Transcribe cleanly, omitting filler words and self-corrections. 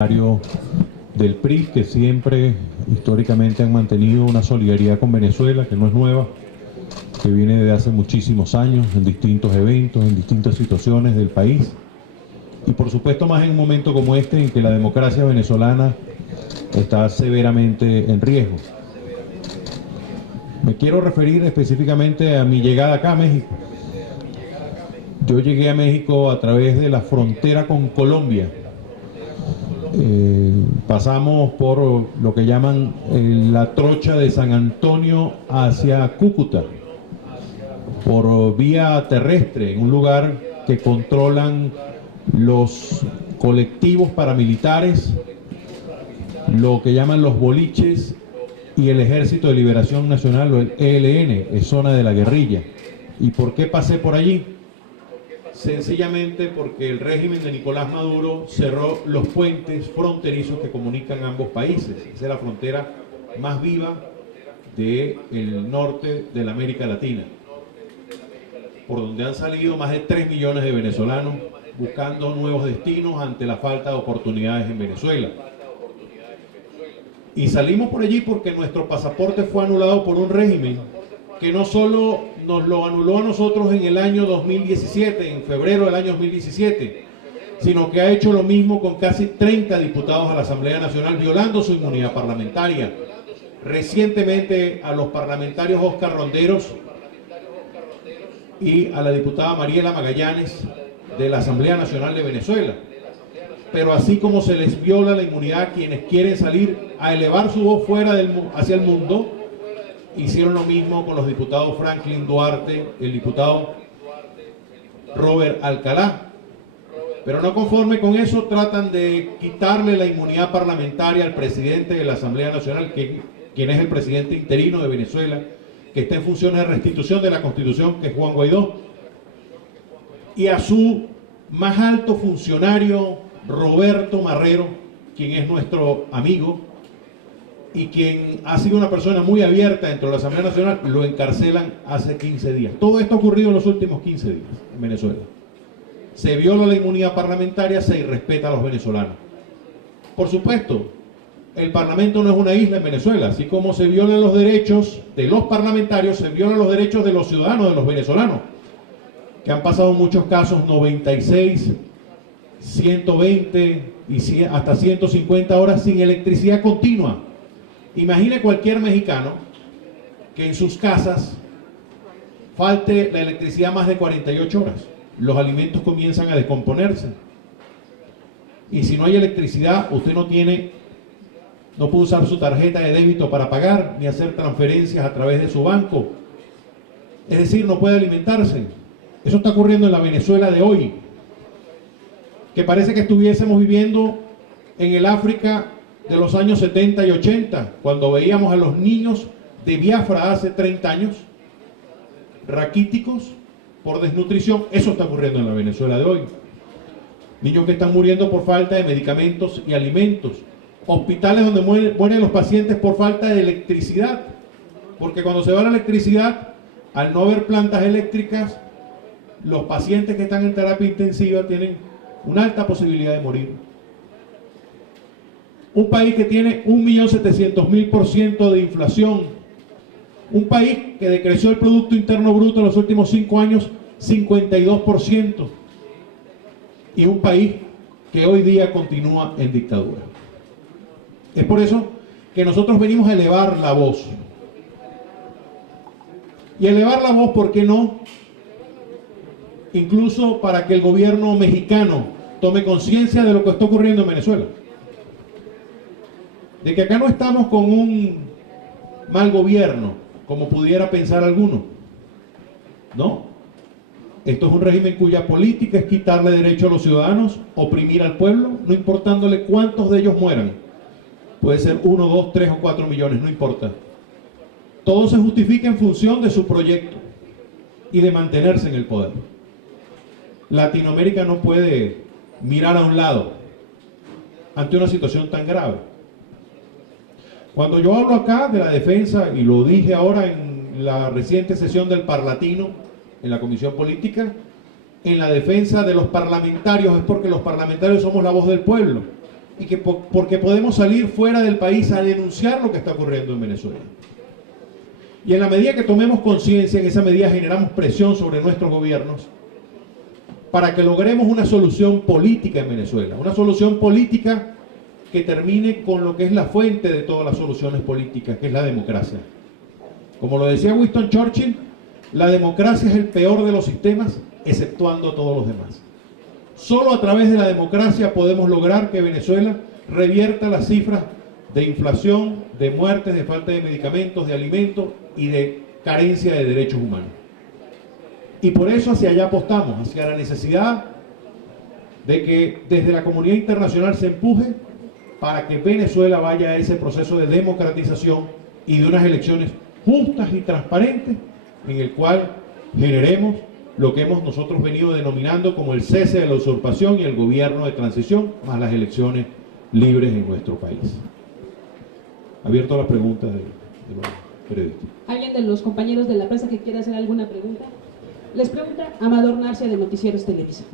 del PRI, que siempre históricamente han mantenido una solidaridad con Venezuela, que no es nueva, que viene de hace muchísimos años, en distintos eventos, en distintas situaciones del país, y por supuesto más en un momento como este, en que la democracia venezolana está severamente en riesgo. Me quiero referir específicamente a mi llegada acá a México. Yo llegué a México a través de la frontera con Colombia. Pasamos por lo que llaman la trocha de San Antonio hacia Cúcuta, por vía terrestre, en un lugar que controlan los colectivos paramilitares, lo que llaman los boliches, y el Ejército de Liberación Nacional, o el ELN, es zona de la guerrilla. ¿Y por qué pasé por allí? Sencillamente porque el régimen de Nicolás Maduro cerró los puentes fronterizos que comunican ambos países. Esa es la frontera más viva del norte de la América Latina, por donde han salido más de 3 millones de venezolanos buscando nuevos destinos ante la falta de oportunidades en Venezuela. Y salimos por allí porque nuestro pasaporte fue anulado por un régimen que no solo nos lo anuló a nosotros en el año 2017, en febrero del año 2017, sino que ha hecho lo mismo con casi 30 diputados a la Asamblea Nacional, violando su inmunidad parlamentaria. Recientemente a los parlamentarios Oscar Ronderos y a la diputada Mariela Magallanes de la Asamblea Nacional de Venezuela. Pero así como se les viola la inmunidad a quienes quieren salir a elevar su voz hacia el mundo, hicieron lo mismo con los diputados Franklin Duarte, el diputado Robert Alcalá. Pero no conforme con eso, tratan de quitarle la inmunidad parlamentaria al presidente de la Asamblea Nacional, quien es el presidente interino de Venezuela, que está en funciones de restitución de la Constitución, que es Juan Guaidó, y a su más alto funcionario, Roberto Marrero, quien es nuestro amigo y quien ha sido una persona muy abierta dentro de la Asamblea Nacional, lo encarcelan hace 15 días. Todo esto ha ocurrido en los últimos 15 días en Venezuela. Se viola la inmunidad parlamentaria, se irrespeta a los venezolanos. Por supuesto, el Parlamento no es una isla en Venezuela. Así como se violan los derechos de los parlamentarios, se violan los derechos de los ciudadanos, de los venezolanos, que han pasado en muchos casos 96, 120 y hasta 150 horas sin electricidad continua. Imagine cualquier mexicano que en sus casas falte la electricidad más de 48 horas. Los alimentos comienzan a descomponerse. Y si no hay electricidad, usted no puede usar su tarjeta de débito para pagar, ni hacer transferencias a través de su banco. Es decir, no puede alimentarse. Eso está ocurriendo en la Venezuela de hoy, que parece que estuviésemos viviendo en el África de los años 70 y 80, cuando veíamos a los niños de Biafra hace 30 años, raquíticos por desnutrición. Eso está ocurriendo en la Venezuela de hoy. Niños que están muriendo por falta de medicamentos y alimentos. Hospitales donde mueren los pacientes por falta de electricidad, porque cuando se va la electricidad, al no haber plantas eléctricas, los pacientes que están en terapia intensiva tienen una alta posibilidad de morir. Un país que tiene 1.700.000% de inflación. Un país que decreció el Producto Interno Bruto en los últimos 5 años 52%. Y un país que hoy día continúa en dictadura. Es por eso que nosotros venimos a elevar la voz. Y elevar la voz, ¿por qué no? Incluso para que el gobierno mexicano tome conciencia de lo que está ocurriendo en Venezuela. De que acá no estamos con un mal gobierno, como pudiera pensar alguno. No. Esto es un régimen cuya política es quitarle derecho a los ciudadanos, oprimir al pueblo, no importándole cuántos de ellos mueran. Puede ser 1, 2, 3 o 4 millones, no importa. Todo se justifica en función de su proyecto y de mantenerse en el poder. Latinoamérica no puede mirar a un lado ante una situación tan grave. Cuando yo hablo acá de la defensa, y lo dije ahora en la reciente sesión del Parlatino, en la Comisión Política, en la defensa de los parlamentarios, es porque los parlamentarios somos la voz del pueblo. y que porque podemos salir fuera del país a denunciar lo que está ocurriendo en Venezuela. Y en la medida que tomemos conciencia, en esa medida generamos presión sobre nuestros gobiernos para que logremos una solución política en Venezuela, una solución política que termine con lo que es la fuente de todas las soluciones políticas, que es la democracia. Como lo decía Winston Churchill, la democracia es el peor de los sistemas, exceptuando todos los demás. Solo a través de la democracia podemos lograr que Venezuela revierta las cifras de inflación, de muertes, de falta de medicamentos, de alimentos y de carencia de derechos humanos. Y por eso hacia allá apostamos, hacia la necesidad de que desde la comunidad internacional se empuje para que Venezuela vaya a ese proceso de democratización y de unas elecciones justas y transparentes en el cual generemos lo que hemos nosotros venido denominando como el cese de la usurpación y el gobierno de transición, más las elecciones libres en nuestro país. Abierto a las preguntas de los periodistas. ¿Alguien de los compañeros de la prensa que quiera hacer alguna pregunta? Les pregunta Amador Narcia de Noticieros Televisa.